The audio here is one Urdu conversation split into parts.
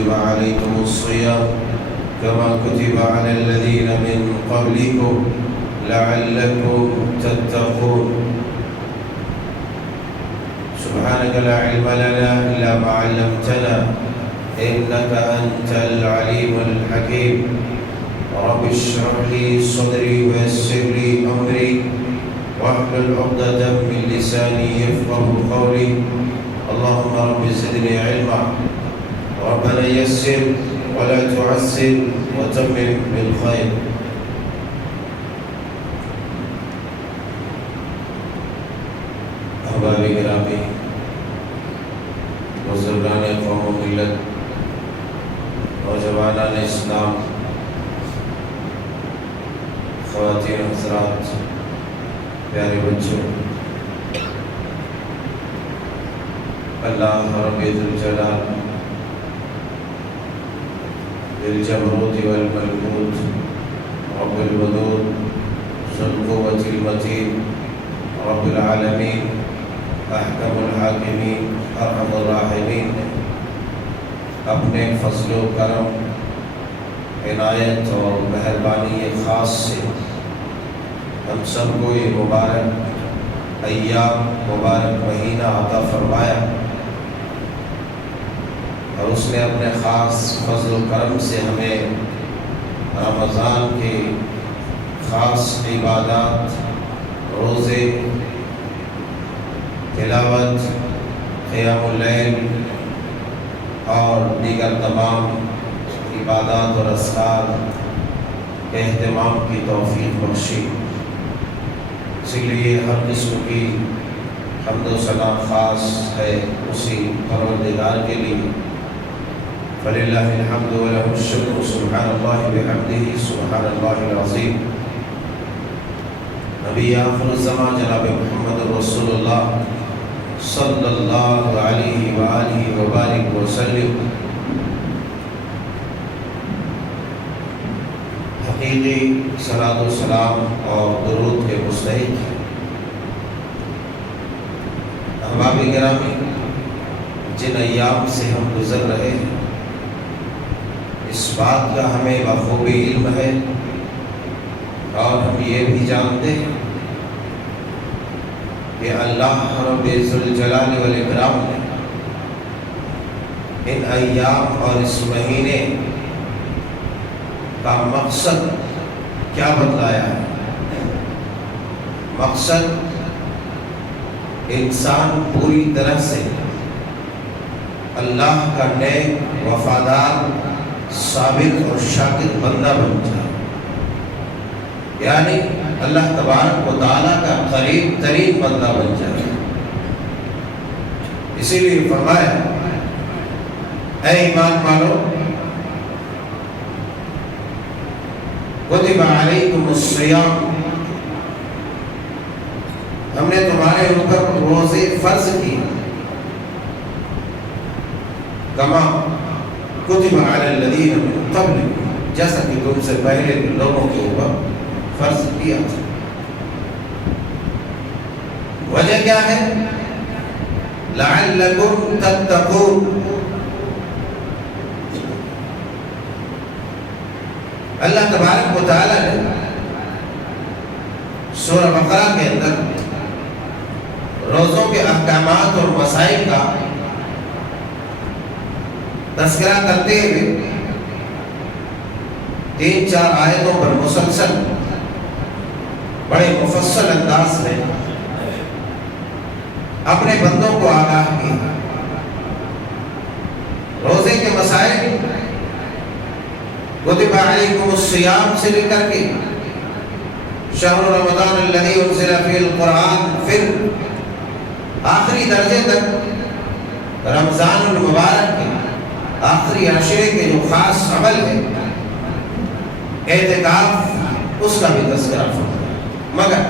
كتب عليكم الصيام كما كتب على الذين من قبلكم لعلكم تتقون سبحانك لا علم لنا إلا ما علمتنا إنك أنت العليم الحكيم رب اشرح لي صدري ويسر لي أمري واحلل عقدة من لساني يفقهوا قولي اللهم رب زدني علما ربنا يسر ولا تعسر وتمم بالخير. احباب گرامی، بزرگان قوم و ملت، نوجوانان اسلام، خواتین حضرات، پیارے بچوں، اللہ رب ذوالجلال بالجبروت والملکوت رب الودود ذو القوة المتین رب العالمین احکم الحاکمین ارحم الراحمین نے اپنے فضل و کرم، عنایت اور مہربانی خاص سے ہم سب کو یہ مبارک ایام، مبارک مہینہ عطا فرمایا، اور اس نے اپنے خاص فضل و کرم سے ہمیں رمضان کے خاص عبادات، روزے، تلاوت، قیام اللیل اور دیگر تمام عبادات اور اذکار کے اہتمام کی توفیق بخشی۔ اسی لیے ہر قسم کی حمد و ثنا خاص ہے اسی پروردگار کے لیے۔ فللہ الحمد ولہ الشکر سبحان اللہ بحمدہ سبحان اللہ العظیم۔ نبی آخر الزمان جناب محمد رسول اللہ صلی اللہ علیہ وآلہ وبارک وسلم حقیقی صلاۃ و سلام اور درود کے مستحق ہیں۔ احباب گرامی، جن ایام سے ہم گزر رہے ہیں، اس بات کا ہمیں بخوبی علم ہے اور ہم یہ بھی جانتے ہیں کہ اللہ رب ذوالجلال والاکرام نے ان ایام اور اس مہینے کا مقصد کیا بتلایا ہے۔ مقصد انسان پوری طرح سے اللہ کا نیک، وفادار، صابر اور شاکر بندہ بن جائے، یعنی اللہ تبارک و تعالیٰ کا قریب ترین بندہ بن جائے۔ اسی لیے فرمایا، اے ایمان والو، کتب علیکم الصیام، ہم نے تمہارے اوپر روزے فرض کی، کما کتب علی الذین من قبلکم، جیسا کہ تم سے پہلے کے لوگوں کے اوپر فرض کیا تھا۔ وجہ کیا ہے؟ لعلکم تتقون، اللہ تبارک و تعالی نے سورہ بقرہ کے اندر روزوں کے احکامات اور مسائل کا تذکرہ کرتے ہوئے 3-4 آیتوں پر مسلسل بڑے مفصل انداز میں اپنے بندوں کو آگاہ کیا۔ روزے کے مسائل کتب علیکم الصیام سے لے کر کے شہر رمضان الذی انزل فیہ القرآن، پھر آخری درجے تک رمضان المبارک کے آخری عشرے کے جو خاص عمل ہے، اعتکاف، اس کا بھی تذکرہ فرمایا۔ مگر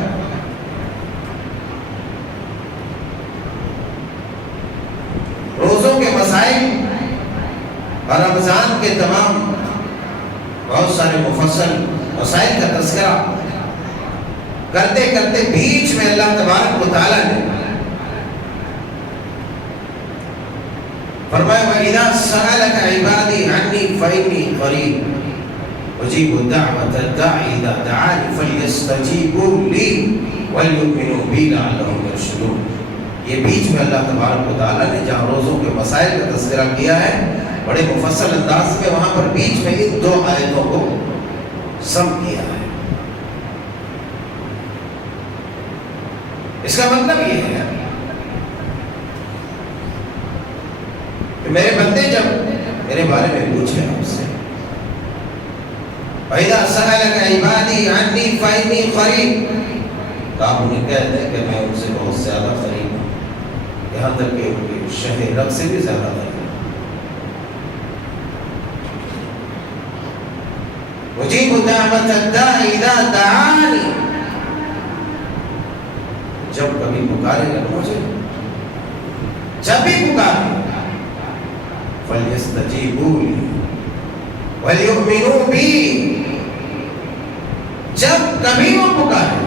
روزوں کے مسائل اور رمضان کے تمام بہت سارے مفصل مسائل کا تذکرہ کرتے کرتے بیچ میں اللہ تبارک و تعالیٰ نے فرمایا وَإِذَا سَأَلَكَ عِبَادِي فإني قريب أجيب دعوة الداعي إذا دعاني فليستجيبوا لي وليؤمنوا بي لعلهم يرشدون. یہ بیچ میں اللہ تبارک و تعالیٰ نے جہاں روزوں کے مسائل کا تذکرہ کیا ہے بڑے مفصل انداز میں، وہاں پر بیچ میں ان دو آیتوں کو سم کیا ہے. اس کا مطلب یہ ہے کہ میرے بندے جب میرے بارے میں پوچھے آپ سے، وَإِذَا سَأَلَكَ عِبَادِي عَنِّي فَإِنِّي قَرِيبٌ، تو آپ انہیں کہہ دیں کہ میں ان سے بہت زیادہ قریب ہوں، یہاں تک کہ ان کے شہ رگ سے بھی زیادہ قریب ہوں. اجیب دعوت الداعی اذا دعانی، جب کبھی پکارے گا مجھے، جب بھی پکارے، فَلْيَسْتَجِيبُوا لِي وَلْيُؤْمِنُوا بِي، جب کبھی وہ پکارے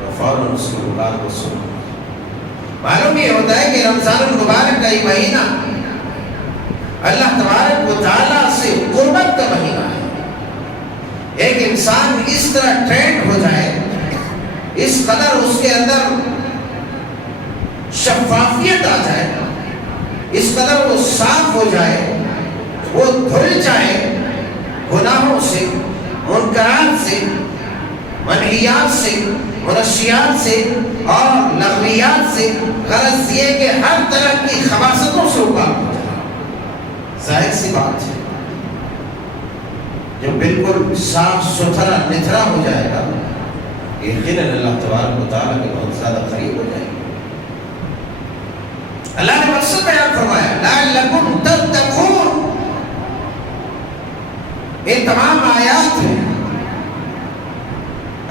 تو فوراً اس کی پکار کو سنو. معلوم یہ ہوتا ہے کہ رمضان المبارک کا یہ مہینہ اللہ تبارک و تعالیٰ سے قربت کا مہینہ ہے. ایک انسان اس طرح ٹرینڈ ہو جائے، اس قدر اس کے اندر شفافیت آ جائے، اس قدر وہ صاف ہو جائے، وہ دھل جائے گناہوں سے، منکرات سے، منہیات سے، منشیات سے اور لغویات سے، غرض یہ کہ ہر طرح کی خباثتوں سے وہ پاک ہو جائے. ظاہر سی بات ہے، جو بالکل صاف ستھرا نتھرا ہو جائے گا، یقیناً اللہ تبارک و تعالیٰ کے بہت زیادہ قریب ہو جائے گا. اللہ نے مقصد بیان فرمایا لعلکم تتقون، یہ تمام آیات ہیں.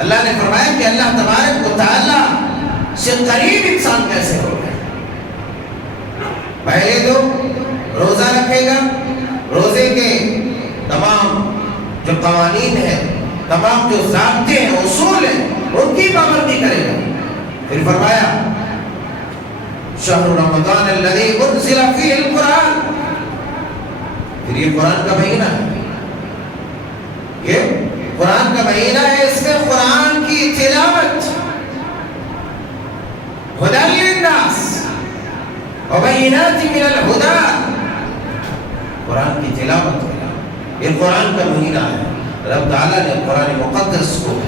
اللہ نے فرمایا کہ اللہ تبارک و تعالیٰ سے قریب انسان کیسے ہوگا. پہلے تو روزہ رکھے گا، روزے کے تمام جو قوانین ہیں، تمام جو ضابطے ہیں، اصول ہیں، ان کی پابندی کرے گا. پھر فرمایا شہر رمضان الذی انزل فیہ القرآن، پھر یہ قرآن کا مہینہ ہے، یہ قرآن کا مہینہ ہے، اس میں قرآن کی تلاوت، ہدی للناس وبینات من الہدی، قرآن کی تلاوت ہے. یہ قرآن کا مہینہ ہے. رب تعالیٰ نے قرآن مقدس کو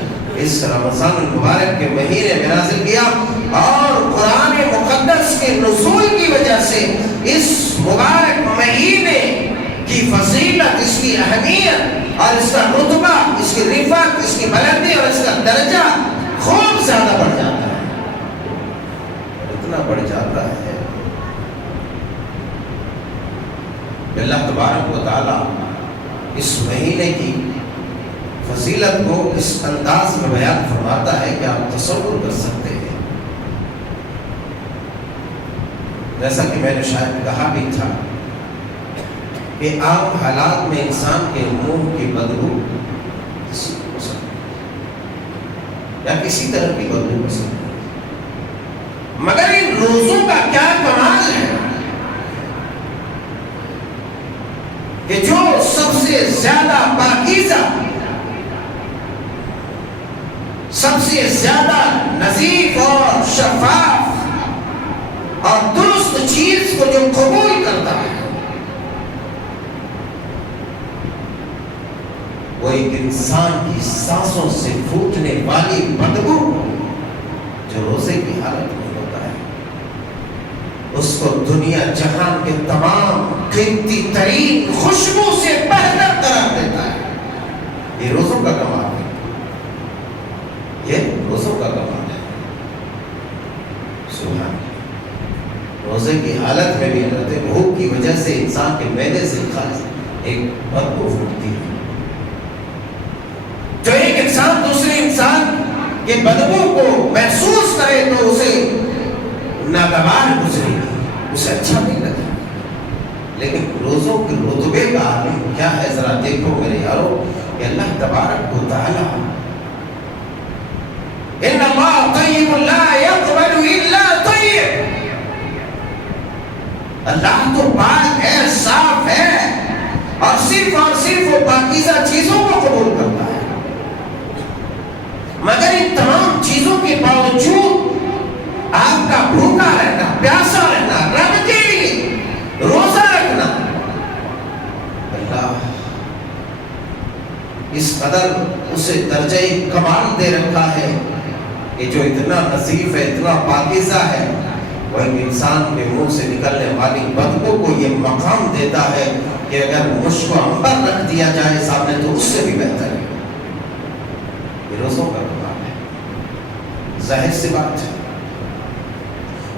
اس رمضان المبارک کے مہینے میں نازل کیا، اور قرآن مقدس کے نزول کی وجہ سے اس مبارک مہینے کی فضیلت، اس کی اہمیت اور اس کا رتبہ، اس کی رفعت، اس کی بلندی اور اس کا درجہ خوب زیادہ بڑھ جاتا ہے. اتنا بڑھ جاتا ہے کہ اللہ تبارک و تعالیٰ اس مہینے کی فضیلت کو اس انداز میں بیان فرماتا ہے کہ آپ تصور کر سکتے ہیں. جیسا کہ میں نے شاید کہا بھی تھا کہ عام حالات میں انسان کے منہ کی بدبو کسی کو پسند ہے یا کسی طرح کی بدبو پسند ہے، مگر ان روزوں کا کیا کمال ہے کہ جو سب سے زیادہ پاکیزہ، سب سے زیادہ نظیف اور شفاف اور درست چیز کو جو قبول کرتا ہے، وہ ایک انسان کی سانسوں سے پھوٹنے والی بدبو جو روزے کی حالت میں ہوتا ہے، اس کو دنیا جہان کے تمام قیمتی ترین خوشبو سے بہتر قرار دیتا ہے. یہ روزوں کا کمال ہے، یہ روزوں کا کمال ہے. سبحان اللہ. روزے کی حالت میں بھی حالت بھوک کی وجہ سے انسان کے معدے سے ایک بدبو پھوٹتی ہے. جو ایک انسان دوسرے انسان کے بدبو کو محسوس کرے تو اسے ناگوار گزرے گی، اسے اچھا نہیں لگا. لیکن روزوں کے رتبے کا عالم کیا ہے ذرا دیکھو میرے یارو کہ اللہ تبارک و تعالی ان اللہ طیب لا یقبل الا طیب، اللہ تو پاک ہے، صاف ہے، اور صرف صرف اور صرف وہ پاکیزہ چیزوں کو قبول کرتا ہے، مگر ان تمام چیزوں کے باوجود آپ کا بھوکا رہنا، پیاسا رہنا، رب کے لیے روزہ رکھنا، اللہ اس قدر اسے درجہ کمال دے رکھا ہے کہ جو اتنا نظیف ہے، اتنا پاکیزہ ہے، وہ ایک انسان کے منہ سے نکلنے والی بدبو کو یہ مقام دیتا ہے کہ اگر مشک و عنبر رکھ دیا جائے سامنے تو اس سے بھی بہتر ہے۔ یہ روزوں کا کمال ہے، ظاہر سی بات ہے۔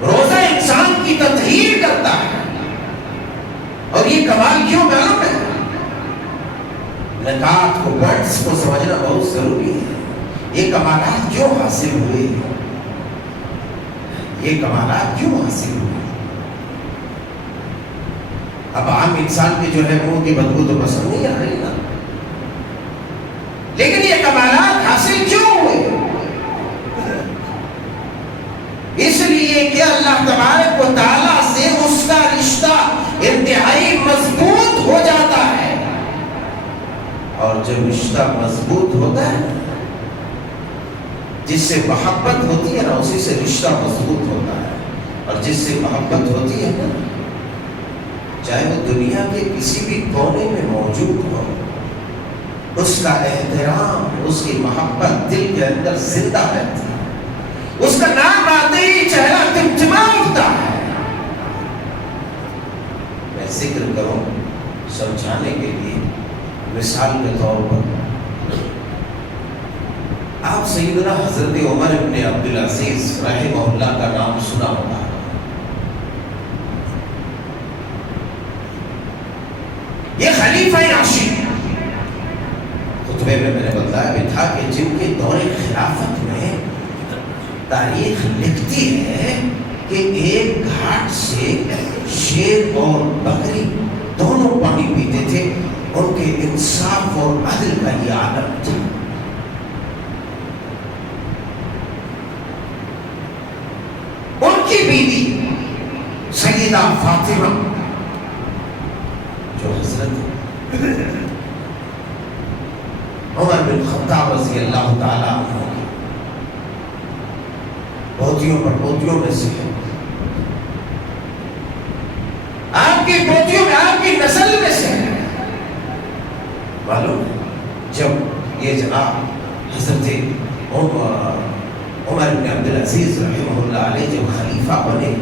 روزہ انسان کی تطہیر کرتا ہے، اور یہ کمال کیوں معلوم ہے؟ نکات کو، پوائنٹس کو سمجھنا بہت ضروری ہے۔ یہ کمالات کیوں حاصل ہوئے؟ یہ کمالات کیوں حاصل ہوئے؟ اب عام انسان کی جو ہے منہ کی بدبو تو پسند نہیں آ رہی نا، لیکن یہ کمالات حاصل کیوں ہوئے؟ اس لیے کہ اللہ تبارک و تعالیٰ سے اس کا رشتہ انتہائی مضبوط ہو جاتا ہے، اور جب رشتہ مضبوط ہوتا ہے، جس سے محبت ہوتی ہے نا، اسی سے رشتہ مضبوط ہوتا ہے، اور جس سے محبت ہوتی ہے نا، چاہے وہ دنیا کے کسی بھی کونے میں موجود ہو، اس کا احترام، اس کی محبت دل کے اندر زندہ رہتی ہے، اس کا نام آتے ہی چہرہ ٹمٹما اٹھتا ہے۔ میں ذکر کروں سمجھانے کے لیے، مثال کے طور پر آپ سیدنا حضرت عمر ابن عبدالعزیز رحمہ اللہ کا نام سنا ہوگا۔ یہ خلیفہ راشد، خطبے میں نے بتایا بھی تھا کہ جن کے دور خلافت میں تاریخ لکھتی ہے کہ ایک گھاٹ سے شیر اور بکری دونوں پانی پیتے تھے، ان کے انصاف اور عدل کا یہ عالم تھا۔ ان کی بیوی سیدہ فاطمہ، جو حضرت عمر بن خطاب رضی اللہ تعالیٰ عنہ کی پوتیوں پر پوتیوں میں سے ہے، آپ کی پوتیوں میں، آپ کی نسل میں سے ہے۔ معلوم جب یہ جناب حضرت عمر بن عبدالعزیز رحمہ اللہ علیہ جب خلیفہ بنے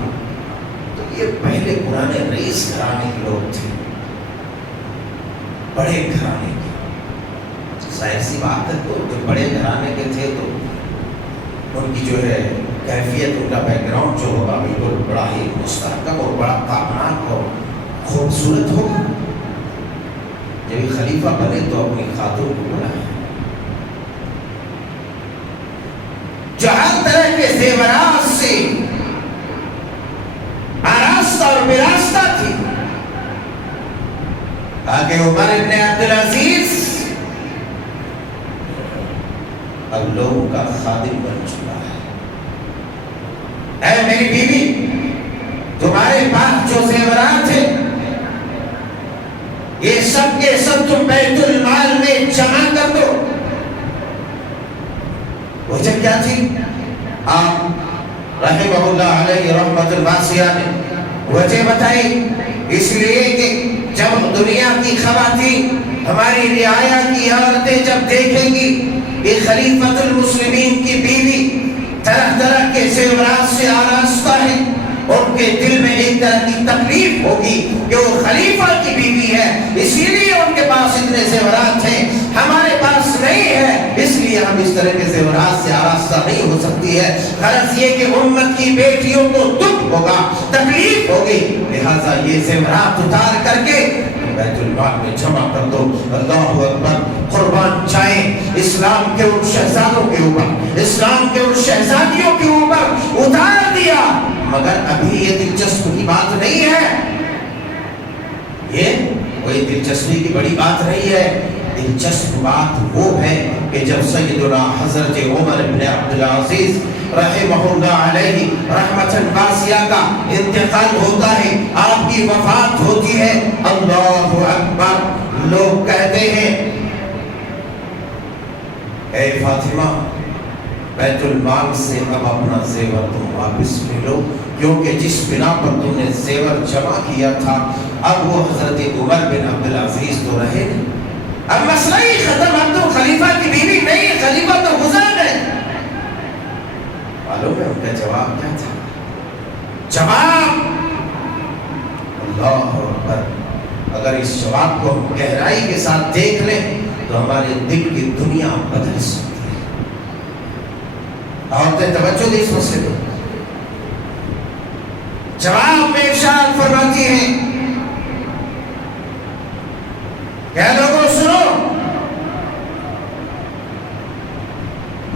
تو یہ پہلے پرانے رئیس گھرانے کے لوگ تھے، بڑے گھرانے کے۔ ظاہر سی بات ہے، تو جب بڑے گھرانے کے تھے تو ان کی جو ہے کیفیت، ان کا بیک گراؤنڈ جو ہوگا بالکل بڑا ہی مستحکم اور بڑا تابناک اور خوبصورت ہوگا۔ جب یہ خلیفہ بنے تو اپنی خاتون کو بلایا، جو ہر طرح کے زیورات سے آراستہ اور براستہ تھی، تاکہ عمر ابن عبدالعزیز اب لوگوں کا خادم بن چکا ہے۔ اے میری بیوی، تمہارے پاس جو زیورات ہیں یہ سب کے سب تم بیت المال میں جمع کر دو۔ وجہ کیا تھی؟ آپ رحمہ اللہ علیہ رحمت الواسعہ نے وجہ بتائی، اس لیے کہ جب دنیا کی خواتین ہماری رعایا کی عورتیں جب دیکھیں گی کہ خلیفۃ المسلمین کی بیوی طرح طرح کے زیورات سے آراستہ ہے، ان کے دل میں ایک طرح کی تکلیف ہوگی کہ وہ خلیفہ کی بیوی ہے، اسی لیے ان کے پاس اتنے زیورات ہیں، ہمارے پاس نہیں ہے، اس لیے ہم اس طرح کے زیورات سے آراستہ نہیں ہو سکتی ہے۔ غرض یہ کہ امت کی بیٹیوں کو دکھ ہوگا، تکلیف ہوگی، لہذا یہ زیورات اتار کر کے بیت المال میں جمع کر دو۔ اللہ اکبر، قربان جائیں اسلام کے ان شہزادوں کے اوپر، اسلام کے ان شہزادیوں کے اوپر اتار دیا، مگر ابھی یہ دلچسپ کی بات نہیں ہے، یہ کوئی دلچسپی کی بڑی بات نہیں ہے۔ دلچسپ بات وہ ہے کہ جب سیدنا حضرت عمر بن عبدالعزیز رحمہ اللہ علیہ رحمت واسعہ کا انتقال ہوتا ہے، آپ کی وفات ہوتی ہے، اللہ اکبر، لوگ کہتے ہیں اے فاطمہ بیت المال سے اب اپنا زیور تم واپس لے لو، کیونکہ جس بنا پر تم نے زیور جمع کیا تھا اب وہ حضرت عمر بن عبدالعزیز تو رہے نہیں، اب مسئلہ ہی ختم، اب تو خلیفہ کی بیوی نہیں، خلیفہ تو گزر گئے۔ معلوم ہے ان کا جواب کیا تھا؟ جواب اللہ اکبر، اگر اس جواب کو ہم گہرائی کے ساتھ دیکھ لیں تو ہمارے دل کی دنیا بدل سکتی ہے۔ عورتیں توجہ دیں اس مسئلے کو۔ جواب میں ارشاد فرماتی ہیں کہ لوگوں سنو،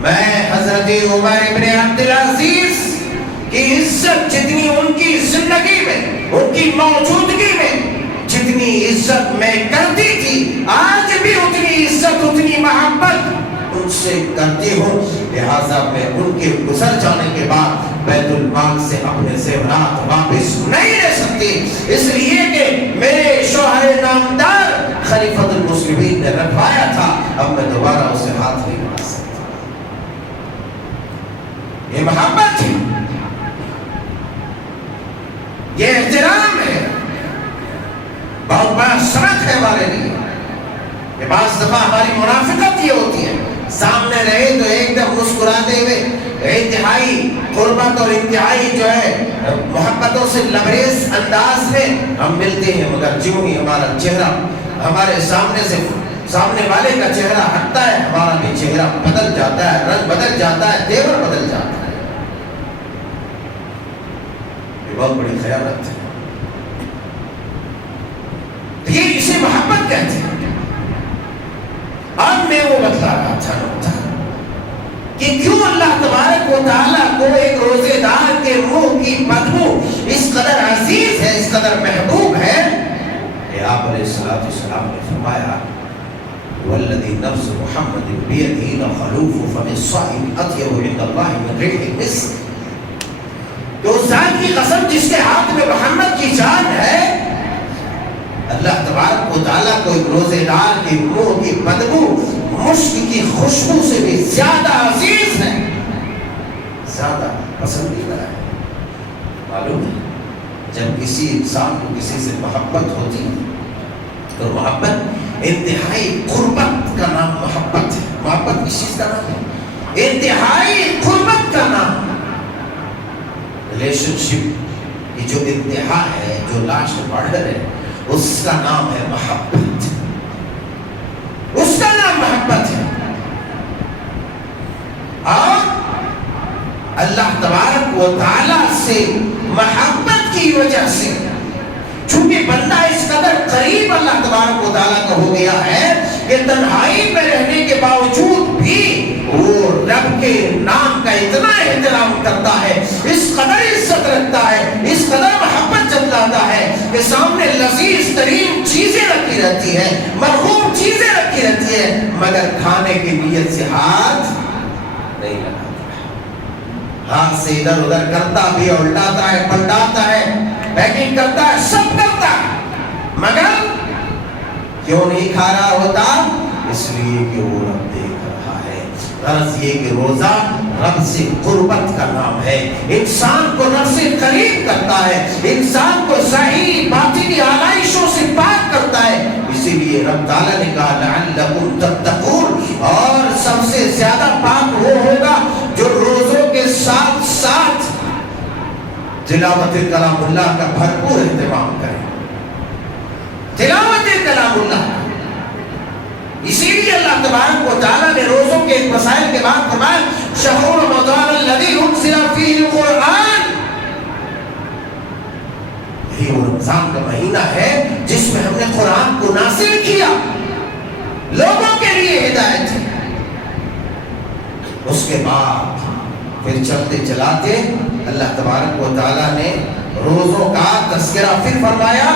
میں حضرت عمر ابن عبدالعزیز کی عزت جتنی ان کی زندگی میں، ان کی موجودگی میں جتنی عزت میں کرتی تھی، آج بھی اتنی عزت اتنی محبت ان سے کرتی ہوں، لہذا میں ان کے گزر جانے کے بعد بیت المال سے اپنے زیورات واپس نہیں لے سکتی، اس لیے کہ میرے شوہر نامدار خلیفۃ المسلمین نے رکھوایا تھا، اب میں دوبارہ اسے ہاتھ نہیں لگا سکتا۔ یہ محبت ہے، یہ احترام ہے، بہت بڑا شرف ہے ہمارے لیے۔ کہ بعض دفعہ ہماری منافقت یہ ہوتی ہے، سامنے رہے تو ایک دم مسکراتے ہوئے انتہائی قربت اور انتہائی جو ہے محبتوں سے لبریز انداز میں ہم ملتے ہیں، مگر جو ہی ہمارا چہرہ ہمارے سامنے والے کا چہرہ ہٹتا ہے، ہمارا بھی چہرہ بدل جاتا ہے، رنگ بدل جاتا ہے، تیور بدل جاتا ہے۔ یہ بہت بڑی خیانت ہے، یہ اسے محبت کہتے ہیں۔ اب میں وہ بتلا رہا تھا کہ کیوں اللہ تبارک و تعالیٰ کو ایک روزے دار کے منہ کی بدبو اس قدر عزیز ہے، اس قدر محبوب ہے کہ آپ علیہ السلام نے فرمایا والذی نفس محمد بیدہ لخلوف فم الصائم اطیب عند اللہ من ریح المسک، تو اس ذات کی قسم جس کے ہاتھ میں محمد کی جان ہے، اللہ تبارک و تعالیٰ کو ایک روزے دار کے منہ کی بدبو مشک کی خوشبو سے بھی زیادہ عزیز ہے، زیادہ پسندیدہ ہے۔ معلوم ہے جب کسی انسان کو کسی سے محبت ہوتی ہے تو محبت انتہائی قربت کا نام محبت ہے۔ محبت کس چیز کا نام ہے؟ انتہائی قربت کا نام۔ ریلیشن شپ کی جو انتہا ہے، جو لاسٹ بارڈر ہے، اس کا نام ہے محبت، اس کا نام محبت ہے۔ اور اللہ تبارک و تعالیٰ سے محبت کی وجہ سے چونکہ بندہ اس قدر قریب اللہ تبارک و تعالیٰ کا ہو گیا ہے کہ تنہائی میں رہنے کے باوجود بھی وہ رب کے نام کا اتنا احترام کرتا ہے، اس قدر عزت رکھتا ہے، اس قدر محبت جتلاتا ہے کہ سامنے لذیذ ترین چیزیں رکھی رہتی ہیں، مرغوب چیزیں رکھی رہتی ہیں، مگر کھانے کی نیت سے ہاتھ نہیں لگاتا، ہاتھ سے ادھر ادھر کرتا بھی، الٹاتا ہے، پلٹاتا ہے، پیکنگ کرتا ہے، سب کرتا ہے، مگر کیوں نہیں کھا رہا ہوتا؟ اس لیے کہ وہ رب دیکھ رہا ہے۔ غرض یہ کہ روزہ رب سے قربت کا نام ہے، انسان کو رب سے قریب کرتا ہے، انسان کو ظاہری باطنی آلائشوں سے پاک کرتا ہے، اسی لیے رب تعالیٰ نے کہا لعلکم تتقون، اور سب سے زیادہ پاک وہ ہوگا جو روزوں کے ساتھ ساتھ تلاوت کلام اللہ کا بھرپور اہتمام کرے، تلاوت کلام اللہ۔ اسی لیے اللہ تبارک و تعالیٰ نے روزوں کے مسائل کے بعد فرمایا شہر رمضان الذی انزل فیہ القرآن، یہی وہ رمضان کا مہینہ ہے جس میں ہم نے قرآن کو نازل کیا، لوگوں کے لیے ہدایت ہے۔ اس کے بعد پھر چلتے چلاتے اللہ تبارک و تعالیٰ نے روزوں کا تذکرہ پھر فرمایا،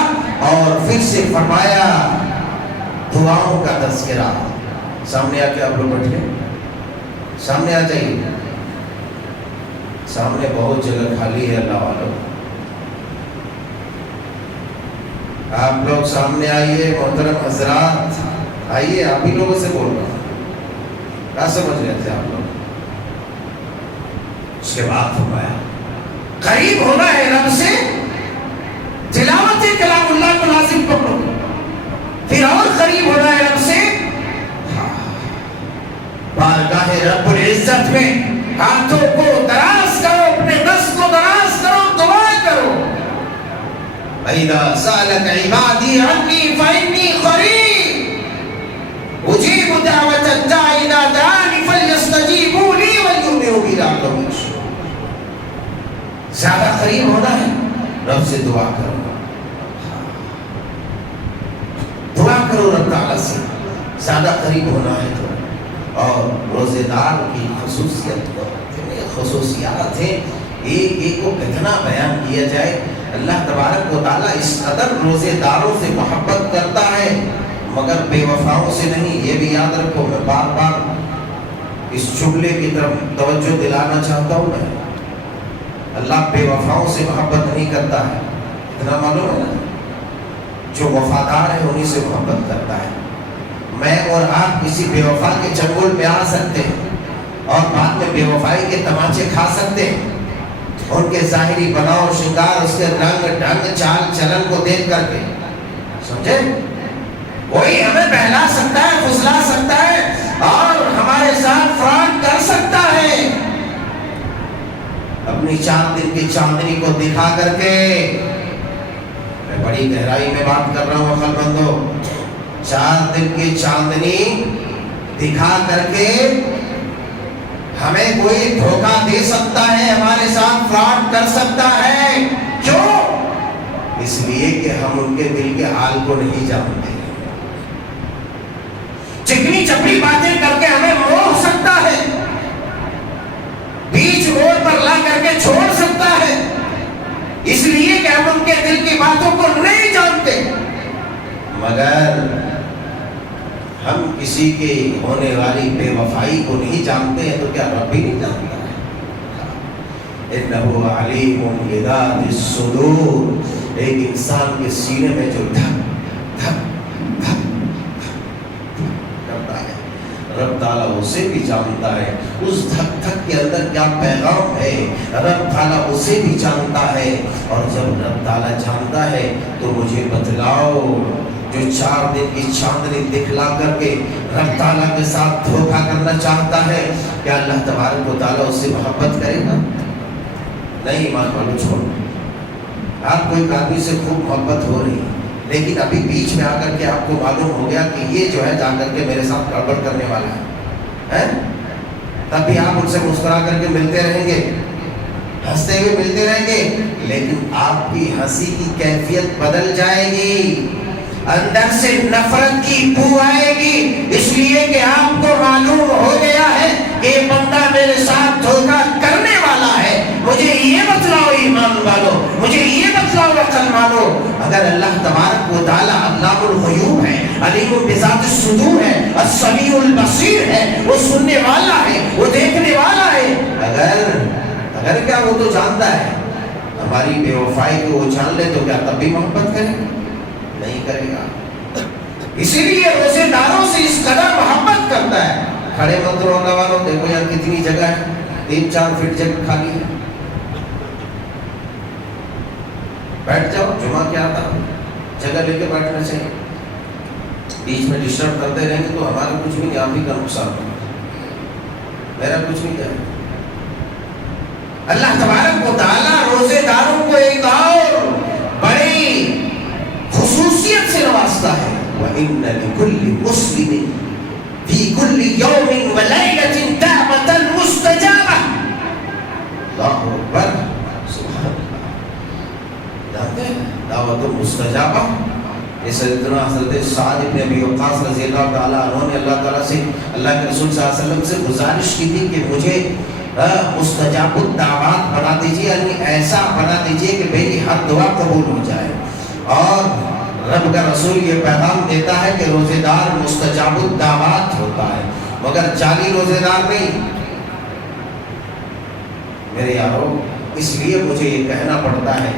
اور پھر سے فرمایا دعاؤں کا تذکرہ۔ سامنے آ کے آپ لوگ بیٹھے، سامنے آ جائیے، سامنے بہت جگہ خالی ہے اللہ والوں۔ آپ لوگ سامنے آئیے، محترم حضرات آئیے، آپ ہی لوگوں سے بول رہا ہوں، کیا سمجھ رہے تھے آپ لوگ؟ اس کے بعد فرمایا قریب ہونا ہے رب سے، تلاوت کلام اللہ کو لازم پکڑو، پھر اور قریب ہونا ہے رب سے بارگاہ رب العزت میں ہاتھوں کو دراز کرو، اپنے نفس کو دراز کرو، دعا کرو۔ وَإِذَا سَأَلَكَ عِبَادِي عَنِّي فَإِنِّي قَرِيبٌ أُجِيبُ دَعْوَةَ الدَّاعِ إِذَا دَعَانِ فَلْيَسْتَجِيبُوا لِي وَلْيُؤْمِنُوا بِي لَعَلَّهُمْ يَرْشُدُونَ۔ زیادہ قریب ہونا ہے رب سے دعا کرو، دعا کرو رب تعالیٰ سے، زیادہ قریب ہونا ہے تو۔ اور روزے دار کی خصوصیات ہیں، ایک ایک کو کتنا بیان کیا جائے۔ اللہ تبارک و تعالیٰ اس قدر روزے داروں سے محبت کرتا ہے، مگر بے وفاؤں سے نہیں۔ یہ بھی یاد رکھو، میں بار بار اس جملے کی طرف توجہ دلانا چاہتا ہوں، میں اللہ بے وفاؤں سے محبت نہیں کرتا ہے، اتنا معلوم ہے نا، جو وفادار ہے انہی سے محبت کرتا ہے۔ میں اور آپ کسی بے وفا کے چنگل میں آ سکتے ہیں اور بعد میں بے وفائی کے تماچے کھا سکتے ہیں، ان کے ظاہری بناؤ شنگار، اس کے رنگ ڈھنگ چال چلن کو دیکھ کر کے، سمجھے؟ کوئی ہمیں بہلا سکتا ہے، پھسلا سکتا ہے اور ہمارے ساتھ فراڈ کر سکتا ہے، اپنی 4 دن کی چاندنی کو دکھا کر کے۔ میں بڑی گہرائی میں بات کر رہا ہوں عقل مندو، 4 دن کی چاندنی دکھا کر کے ہمیں کوئی دھوکہ دے سکتا ہے، ہمارے ساتھ فراڈ کر سکتا ہے۔ کیوں؟ اس لیے کہ ہم ان کے دل کے حال کو نہیں جانتے۔ چکنی چپڑی باتیں کر کے ہمیں موہ سکتا ہے، بیچ موڑ پر لا کر کے چھوڑ سکتا ہے، اس لیے کہ ہم ان کے دل کی باتوں کو نہیں جانتے۔ مگر ہم کسی کے ہونے والی بے وفائی کو نہیں جانتے ہیں تو کیا رب بھی نہیں جانتا ہے؟ انہ علیم بذات الصدور، ایک انسان کے سینے میں جو دھک دھک دھک کرتا ہے، رب تعالیٰ اسے بھی جانتا ہے، اس دھک دھک کے اندر کیا پیغام ہے رب تعالیٰ اسے بھی جانتا ہے۔ اور جب رب تعالیٰ جانتا ہے تو مجھے بتلاؤ، جو 4 دن کی چاندنی دکھلا کر کے رب تعالیٰ کے ساتھ دھوکہ کرنا چاہتا ہے، کیا اللہ تبارک و تعالیٰ اس سے محبت کرے گا؟ نہیں، ایمان والو چھوڑ۔ آپ کو ایک آدمی سے خوب محبت ہو رہی ہے، لیکن ابھی بیچ میں آ کر کے آپ کو معلوم ہو گیا کہ یہ جو ہے جا کر کے میرے ساتھ گڑبڑ کرنے والا ہے، تب بھی آپ ان سے مسکرا کر کے ملتے رہیں گے، ہنستے ہوئے ملتے رہیں گے، لیکن آپ کی ہنسی کی کیفیت بدل جائے گی، اندر سے نفرت کی بو آئے گی، اس لیے کہ آپ کو معلوم ہو گیا ہے کہ یہ بندہ میرے ساتھ دھوکہ کرنے والا ہے۔ مجھے یہ بتلاؤ ایمان والو، مجھے یہ بتلاؤ عقل والو، اگر اللہ تبارک و تعالی علام الغیوب ہے، علیم بذات الصدور ہے، السمیع البصیر ہے، وہ سننے والا ہے، وہ دیکھنے والا ہے، اگر کیا وہ تو جانتا ہے ہماری بے وفائی کو، وہ جان لے تو کیا تب بھی محبت کرے؟ نہیں کرے گا۔ اسی لیے روزے داروں سے اس قدر محبت کرتا ہے۔ کھڑے مت رہو نوانو، دیکھو یہاں کتنی جگہ ہے، 3-4 فٹ جگہ خالی ہے، بیٹھ جاؤ، جمعہ کیا آتا، جگہ لے کے بیٹھنا چاہیے۔ بیچ میں ڈسٹرب کرتے رہیں گے تو ہمارا کچھ بھی نہیں، آپ ہی کا نقصان ہوگا، میرا کچھ نہیں جائے۔ اللہ تبارک و تعالیٰ روزے داروں کو ایک اور بڑی خصوصیت سے نوازتا ہے، وَإِنَّ لِكُلِّ مُسْلِمٍ فِي كُلِّ يَوْمٍ وَلَيْلَةٍ دَعْوَةً مُسْتَجَابَةً۔ اللہ اکبر، سبحان اللہ۔ جانتے ہیں دعوت مستجابہ، یہ سیدنا حضرت سعد بن ابی وقاص رضی اللہ تعالیٰ عنہ نے اللہ تعالیٰ سے، اللہ کے رسول صلی اللہ علیہ وسلم سے گزارش کی تھی کہ مجھے مستجاب الدعوات بنا دیجیے، یعنی ایسا بنا دیجیے کہ میری ہر دعا قبول ہو جائے۔ اور رب کا رسول یہ پیغام دیتا ہے کہ روزے دار مستجاب الدعوات ہوتا ہے، مگر جعلی روزے دار نہیں۔ میرے یارو، اس لیے مجھے یہ کہنا پڑتا ہے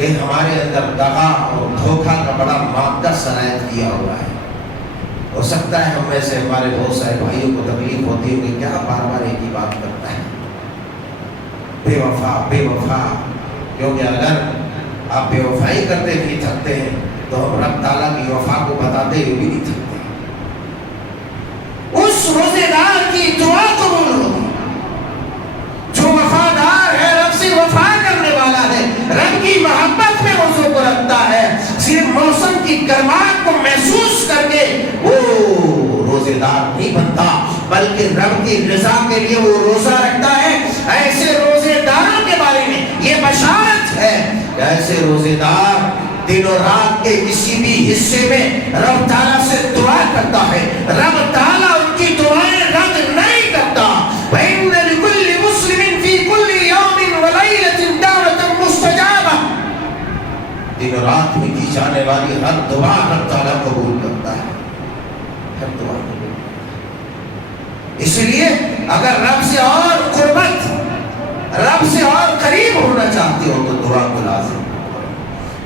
کہ ہمارے اندر دغا اور دھوکہ کا بڑا مادہ شرائط کیا ہوا ہے. ہو سکتا ہے ہم میں سے ہمارے بہت سارے بھائیوں کو تکلیف ہوتی ہوگی، کیا بار بار ایک ہی بات کرتا ہے، بے وفا بے وفا. کیونکہ اگر آپ بے وفائی کرتے نہیں تھکتے ہیں تو ہم رب تعالیٰ کی وفا کو بتاتے ہوئے بھی نہیں تھکتے. اس روزے دار کی دعا قبول ہوگی جو وفادار ہے، رب سے وفا کرنے والا ہے، رب کی محبت میں روزوں کو رکھتا ہے. صرف موسم کی گرماہٹ کو محسوس کر کے وہ روزے دار نہیں بنتا، بلکہ رب کی رضا کے لیے وہ روزہ رکھتا ہے. ایسے روزے داروں کے بارے میں یہ بشارت ہے کہ ایسے روزے دار دن و رات کے کسی بھی حصے میں رب تعالیٰ سے دعا کرتا ہے، رب تعالیٰ ان کی دعائیں رد نہیں کرتا. وَإِنَّ لِكُلِّ مُسْلِمٍ فِي كُلِّ يَوْمٍ وَلَيْلَةٍ دَعْوَةً مُسْتَجَابَةً. دن و رات میں کی جانے والی ہر دعا رب تعالیٰ قبول کرتا ہے، ہر دعا قبول. اس لیے اگر رب سے اور قربت، رب سے اور قریب ہونا چاہتے ہو تو دعا کو لازم.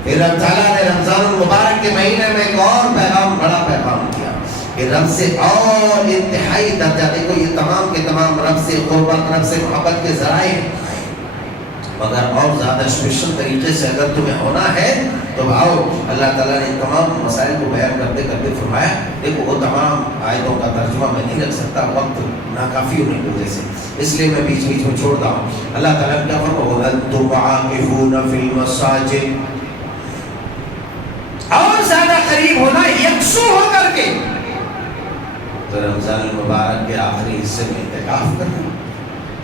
پھر رب تعالیٰ نے رمضان المبارک کے مہینے میں ایک اور پیغام، بڑا پیغام کیا کہ رب سے اور انتہائی درجہ. دیکھو یہ تمام کے تمام رب سے قربت، رب سے محبت کے ذرائع، مگر اور زیادہ اسپیشل طریقے سے اگر تمہیں ہونا ہے تو آؤ. اللہ تعالیٰ نے ان تمام مسائل کو بیان کرتے کرتے فرمایا. دیکھو وہ تمام آیتوں کا ترجمہ میں نہیں رکھ سکتا، وقت ناکافی ہونے کی وجہ سے، اس لیے میں بیچ بیچ میں چھوڑتا ہوں. اللہ تعالیٰ نے کیا فرمایا، وَأَنْتُمْ عَاكِفُونَ فِي الْمَسَاجِدِ، اور زیادہ قریب ہونا یکسو ہو کر کے. تو رمضان المبارک کے آخری حصے میں اعتکاف کرنا،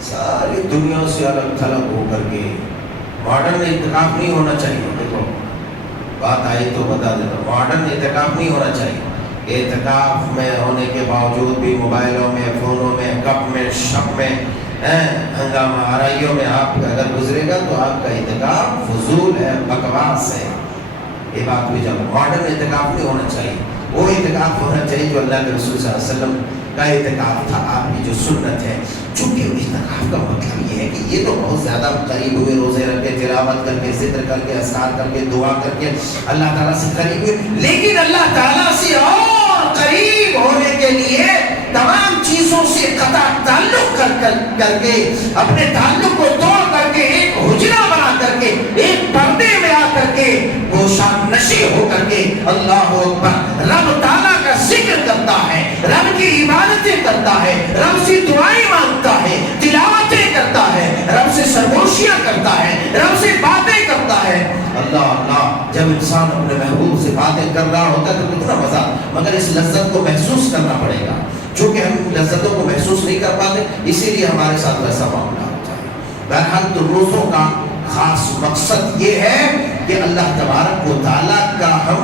ساری دنیا سے الگ تھلگ ہو کر کے. ماڈرن اعتکاف نہیں ہونا چاہیے. دیکھو بات آئی تو بتا دیتا، ماڈرن اعتکاف نہیں ہونا چاہیے. اعتکاف میں ہونے کے باوجود بھی موبائلوں میں، فونوں میں، گپ میں، شپ میں، ہنگامہ آرائیوں میں آپ اگر گزرے گا تو آپ کا اعتکاف فضول ہے، بکواس ہے. یہ بات بھی جب ماڈرن اعتکاف نہیں ہونا چاہیے. وہ اعتکاف ہونا چاہیے جو اللہ کے رسول صلی اللہ علیہ وسلم کا اعتکاف تھا، آپ کی جو سنت ہے. چونکہ اعتکاف کا مطلب یہ ہے کہ یہ تو بہت زیادہ قریب ہوئے، روزے رکھ کے، تلاوت کر کے، ذکر کر کے، اذکار کر کے، دعا کر کے اللہ تعالیٰ سے قریب ہوئے. لیکن اللہ تعالیٰ سے اور قریب ہونے کے لیے تمام چیزوں سے قطع تعلق کر کے، اپنے تعلق کو توڑ کر کے، ایک حجرہ بنا کر کے، ایک پردے میں آ کر کے، گوشان نشی ہو کر کے اللہ اکبر رب تعالیٰ کا ذکر کرتا ہے، رب کی عبادتیں کرتا ہے، رب سے دعائیں مانگتا ہے، تلاوتیں کرتا ہے، رب سے سرگوشیاں کرتا ہے، رب سے باتیں کرتا ہے. اللہ اللہ، جب انسان اپنے محبوب سے باتیں کر رہا ہوتا ہے تو کتنا مزہ. مگر اس لذت کو محسوس کرنا پڑے گا، چونکہ ہم لذتوں کو محسوس نہیں کر پاتے، اسی لیے ہمارے ساتھ ویسا معاملہ ہوتا ہے. بہرحال تو روزوں کا خاص مقصد یہ ہے کہ اللہ تبارک و تعالیٰ کا ہم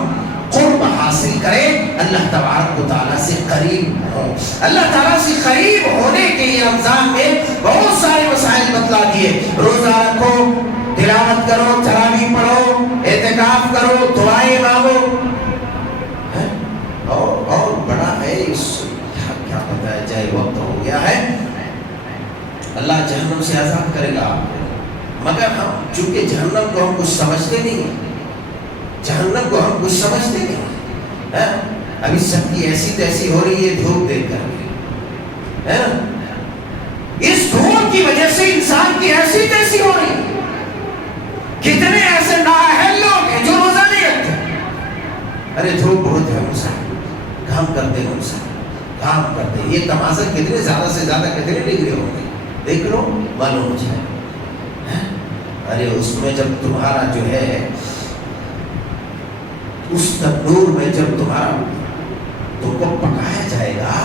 قرب حاصل کریں، اللہ تبارک و تعالیٰ سے قریب ہوں. اللہ تعالیٰ سے قریب ہونے کے لیے رمضان میں بہت سارے مسائل بتلا دیے. روزہ رکھو، تلاوت کرو، تراویح پڑھو، اعتکاف کرو، دعائیں مانگو. اور بڑا ہے اس کیا پتہ ہے، جائے وقت ہو گیا ہے، اللہ جہنم سے آزاد کرے گا. مگر ہم چونکہ جہنم کو ہم کچھ سمجھتے نہیں ہیں، جہنم کو ہم کچھ سمجھتے نہیں. ابھی سب کی ایسی تیسی ہو رہی ہے دھوپ دیکھ کر کے. اس دھوپ کی وجہ سے انسان کی ایسی تیسی ہو رہی ہے. کتنے ایسے نااہل لوگ ہیں جو روزہ نہیں رکھتے. ارے دھوپ بہت ہے، کام کرتے ہیں، کام کرتے ہیں. یہ تماشا کتنے زیادہ سے زیادہ کتنے ڈگری ہوں گے دیکھ لو، معلوم ہو جائے. ارے اس میں جب تمہارا جو ہے اس تندور میں جب تمہارا تم کو پکایا جائے گا،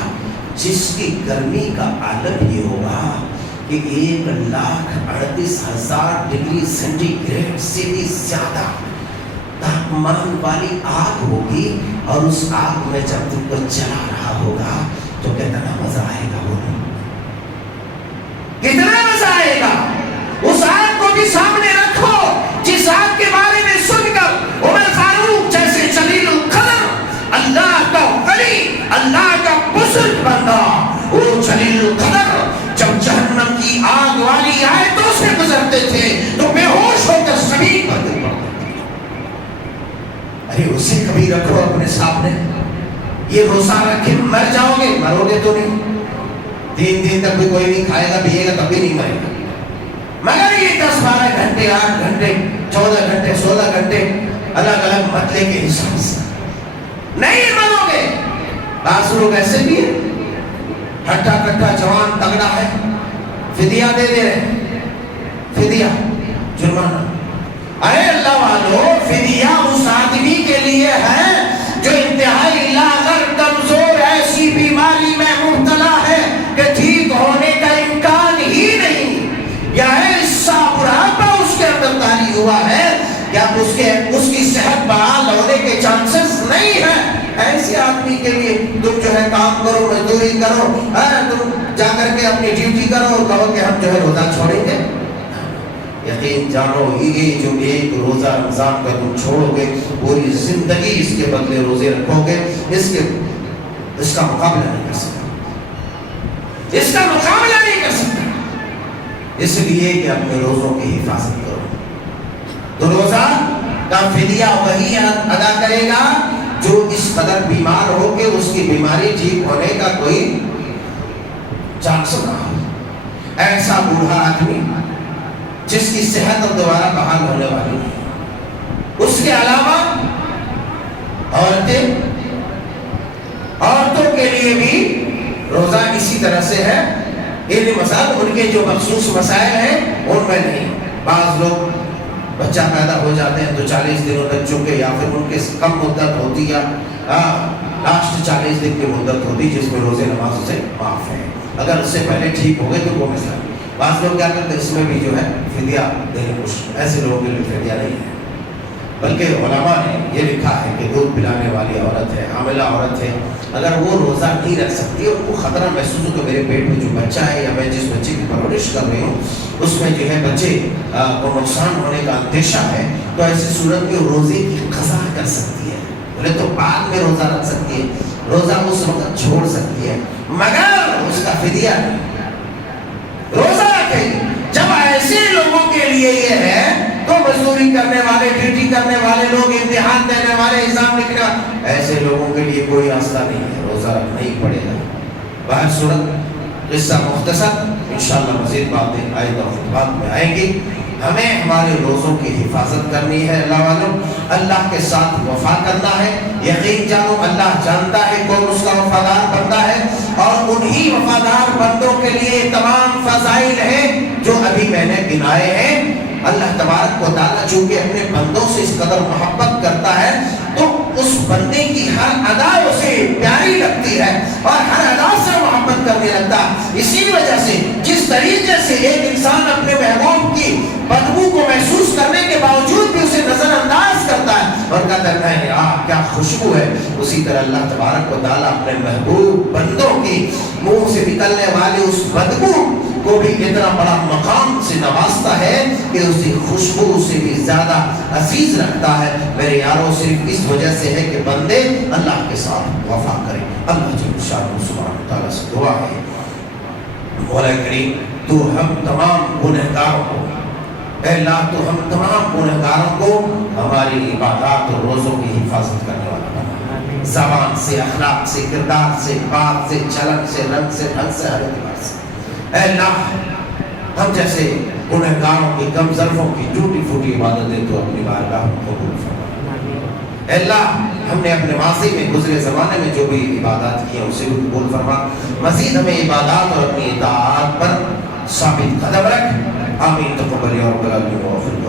جس کی گرمی کا عالم یہ ہوگا کہ 1,38,000 ڈگری سینٹی گریڈ سے بھی زیادہ تاپمان والی آگ ہوگی. اور اس آگ میں جب تم کو جلا رہا ہوگا تو کتنا مزہ آئے گا، وہ کتنا مزہ آئے گا. اس آگ کو بھی سامنے رکھو جس آگ کے بارے میں سن کر عمر فاروق جیسے جلیل القدر، اللہ کا ولی، اللہ کا بزرگ بندہ، وہ جلیل القدر جب جہنم کی آگ والی آیتوں سے گزرتے تھے تو بے ہوش ہو کر زمین پر گر پڑتے. ارے اسے کبھی رکھو اپنے سامنے. یہ روزہ رکھ کے مر جاؤ گے؟ مرو گے تو نہیں. 3 دن تک بھی کوئی نہیں کھائے گا پیے گا تب بھی نہیں مرے گا. مگر یہ 10-12 گھنٹے 8 گھنٹے 14 گھنٹے 16 گھنٹے الگ الگ مطلے کے حساب سے نہیں مرو گے. بعض لوگ ایسے بھی ہیں ہٹا کٹا جوان تگڑا ہے فدیہ دے دے رہے. فدیہ جرمانہ. ارے اللہ والو فدیہ اس آدمی کے لیے ہے جو انتہائی لاغر کمزور ایسی بیماری میں مبتلا ہے کہ ٹھیک ہونے کا امکان ہی نہیں, یا ایسا بڑھاپا اس کے اندر طاری ہوا ہے یا اس کی صحت بحال ہونے کے چانسز نہیں ہے. ایسے آدمی کے لیے تم جو ہے کام کرو, مزدوری کرو, تم جا کر کے اپنی ڈیوٹی کرو اور کہو کہ ہم جو ہے روزہ چھوڑیں گے. یقین جانو یہ جو ایک روزہ رمضان کا تم چھوڑو گے پوری زندگی اس کے بدلے روزے رکھو گے, اس کا مقابلہ نہیں کر سکتا. اس کا مقابلہ نہیں کر سکتا. اس لیے کہ اپنے روزوں کی حفاظت کرو. تو روزہ کا فدیہ وہی ادا کرے گا جو اس قدر بیمار ہو کہ اس کی بیماری ٹھیک ہونے کا کوئی چانس نہ ہو. ایسا بوڑھا آدمی جس کی صحت اب دوبارہ بحال ہونے والی نہیں. اس کے علاوہ عورتوں کے لیے بھی روزہ اسی طرح سے ہے. ان مسائل ان کے جو مخصوص مسائل ہیں ان میں نہیں. بعض لوگ بچہ پیدا ہو جاتے ہیں تو 40 دنوں تک چونکہ یا پھر ان کے کم مدت ہوتی یا لاسٹ 40 دن کی مدت ہوتی جس میں روزے نماز سے معاف ہے. اگر اس سے پہلے ٹھیک ہو گئے تو وہ مسئلہ. بعض لوگ کیا کرتے ہیں اس میں بھی جو ہے فدیہ دینے کو, ایسے لوگوں کے لیے فدیہ نہیں ہے. بلکہ علماء نے یہ لکھا ہے کہ دودھ پلانے والی عورت ہے, حاملہ عورت ہے, اگر وہ روزہ نہیں رکھ سکتی اور وہ خطرہ محسوس ہو کہ میرے پیٹ میں جو بچہ ہے یا میں جس بچے کی پرورش کر رہی ہوں اس میں جو ہے بچے کو نقصان ہونے کا اندیشہ ہے, تو ایسی صورت میں روزے کی قضا کر سکتی ہے. بولے تو بعد میں روزہ رکھ سکتی ہے, روزہ اس وقت چھوڑ سکتی ہے, مگر اس کا فدیہ نہیں. روزہ رکھے جب ایسے لوگوں کے لیے یہ ہے تو مزدوری کرنے والے, ڈیوٹی کرنے والے لوگ, امتحان دینے والے, ایگزام لکھنے والے, ایسے لوگوں کے لیے کوئی راستہ نہیں ہے, روزہ رکھنا ہی پڑے گا. باہر صورت قصہ مختصر, انشاءاللہ مزید باتیں آئندہ خطبات میں آئیں گی. ہمیں ہمارے روزوں کی حفاظت کرنی ہے. اللہ والوں اللہ کے ساتھ وفا کرنا ہے. یقین جانو اللہ جانتا ہے کون اس کا وفادار بندہ ہے, اور انہی وفادار بندوں کے لیے تمام فضائل ہیں جو ابھی میں نے گنائے ہیں. اللہ تبارک و تعالیٰ چونکہ اپنے بندوں سے اس قدر محبت کرتا ہے تو اس بندے کی ہر ادا اسے پیاری لگتی ہے اور ہر ادا سے محبت کرنے لگتا ہے. اسی وجہ سے جس طریقے سے ایک انسان اپنے محبوب کی بدبو کو محسوس کرنے کے باوجود بھی اسے نظر انداز کرتا ہے اور کہتا ہے کیا خوشبو ہے, اسی طرح اللہ تبارک و تعالیٰ اپنے محبوب بندوں کی منہ سے نکلنے والی اس بدبو کو بھی اتنا بڑا مقام سے نوازتا ہے کہ اسی خوشبو سے بھی زیادہ عزیز رکھتا ہے. میرے یاروں صرف اس وجہ سے ہے کہ بندے اللہ کے ساتھ وفا کریں. اللہ جل شانہ سبحانہ تعالیٰ سے دعا ہے مولا کریم تو ہم تمام گنہگاروں کو, اے اللہ تو ہم تمام گنہگاروں کو ہماری عبادات اور روزوں کی حفاظت کرنے والا بنا. زبان سے, اخلاق سے, کردار سے, بات سے, چلن سے, رنگ سے, ڈھنگ سے, ہر اعتبار سے. اے اللہ ہم جیسے گنہگاروں کی, کم ظرفوں کی ٹوٹی پھوٹی عبادتیں تو اپنی بارگاہ میں قبول فرما. اے اللہ ہم نے اپنے ماضی میں گزرے زمانے میں جو بھی عبادات کی ہیں اسے بھی قبول فرما. مزید ہمیں عبادات اور اپنی اطاعت پر ثابت قدم رکھ. آمین. تقبل یا رب العالمین.